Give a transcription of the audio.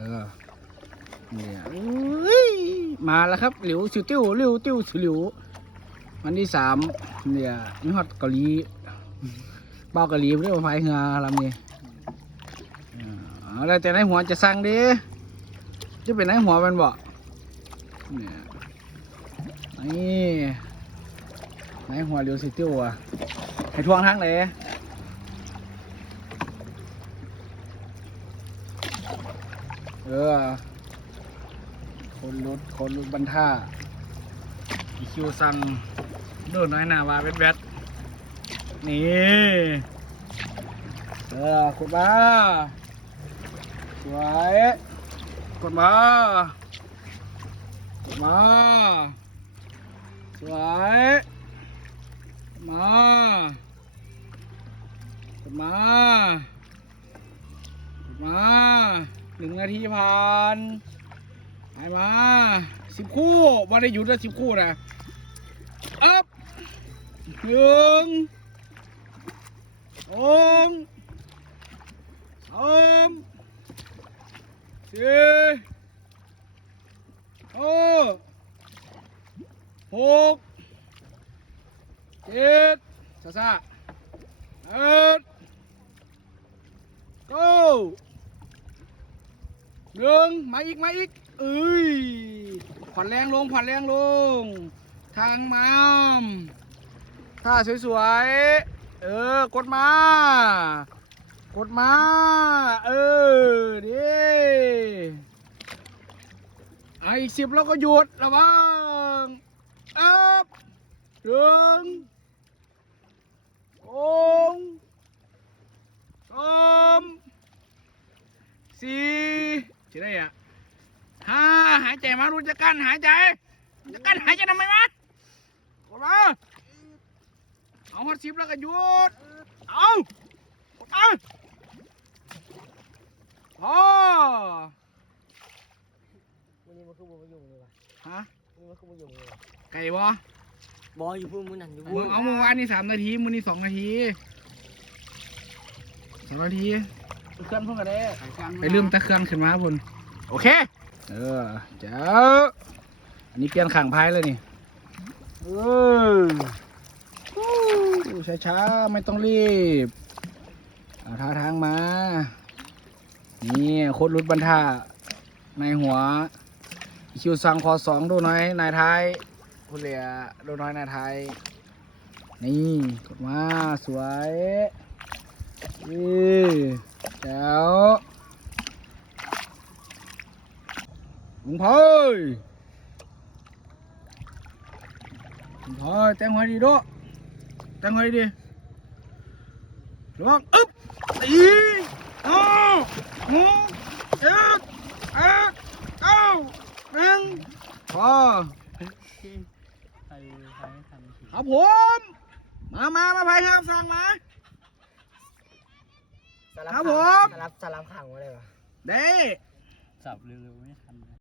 เออเนี่ยมาแล้วครับหลิวสิวติ้วหลิวติ้วสิวหลิววันที่สามเนี่ยนี่ฮอตเกาหลีเบ้าเกาหลีเรียกว่าไฟเหือลำนี้อ่าแล้วแต่ในหัวจะสั่งดิจะเป็นในหัวมันบ่เนี่ยนี่ในหัวเหลิวสิวติ้วอะให้ทวงทั้งเลย เออ คนรถคนรถบรรท่าอีคิวสั่งโดนน้อยหนาวาเวดเวดนี่ เออกดมาสวยกดมากดมาสวยมากดมากดมา หนึ่งนาทีผ่านไปมาสิบคู่วันได้หยุดแล้วสิบคู่นะอัพหนึ่งสองสามสี่ห้าหกเจ็ดซาซาแปดเก้า หนึ่งมาอีกมาอีกเอ้ยผ่อนแรงลงผ่อนแรงลง ทางมามท่าสวยๆ เออกดมา กดมา เออดีอะอีกสิบแล้วก็หยุดระวังอัพหนึ่งองสามสี่ จะได้อะห้าหายใจมารู้จักกันหายใจจักกันหายใจทำไมวะกดมาเอาฮอตสิบแล้วก็หยุดเอากดเอาพอวันนี้มันคือบ่มายุ่งเลยวะฮะวันนี้มันคือบ่ยุ่งเลยวะไก่บอบออยู่พุ่มมือนั่นอยู่มึพุ่งมเอาเมื่อวานนี่สามนาทีมือนี่สองนาทีสองนาที เครื่องเพิ่งกันได้ไปลืมตะเครื่องขึ้นมาพุ่นโอเค เออเจ้าอันนี้เปลี่ยนขังพายเลยนี่เออช้าช้าๆไม่ต้องรีบเอาท่าทางมา นี่โคตรรุดบรรท่าในหัว คิวสั่งคอสองดูน้อยนายท้ายคุณเหลียดูน้อยนายท้าย นี่ กดมาสวย นี่แจ๋วลุงพอยลุงพอยแตงหัวดีด้วยแตงหัวดีระวังอึ๊บตีอ้าวหกเจ็ดแปดเก้าหนึ่งพอครับผม มามามาพายครับสั่งมา ครับผม สลับสลับข้างมาเลยวะเด้ สับเร็วๆไม่ทัน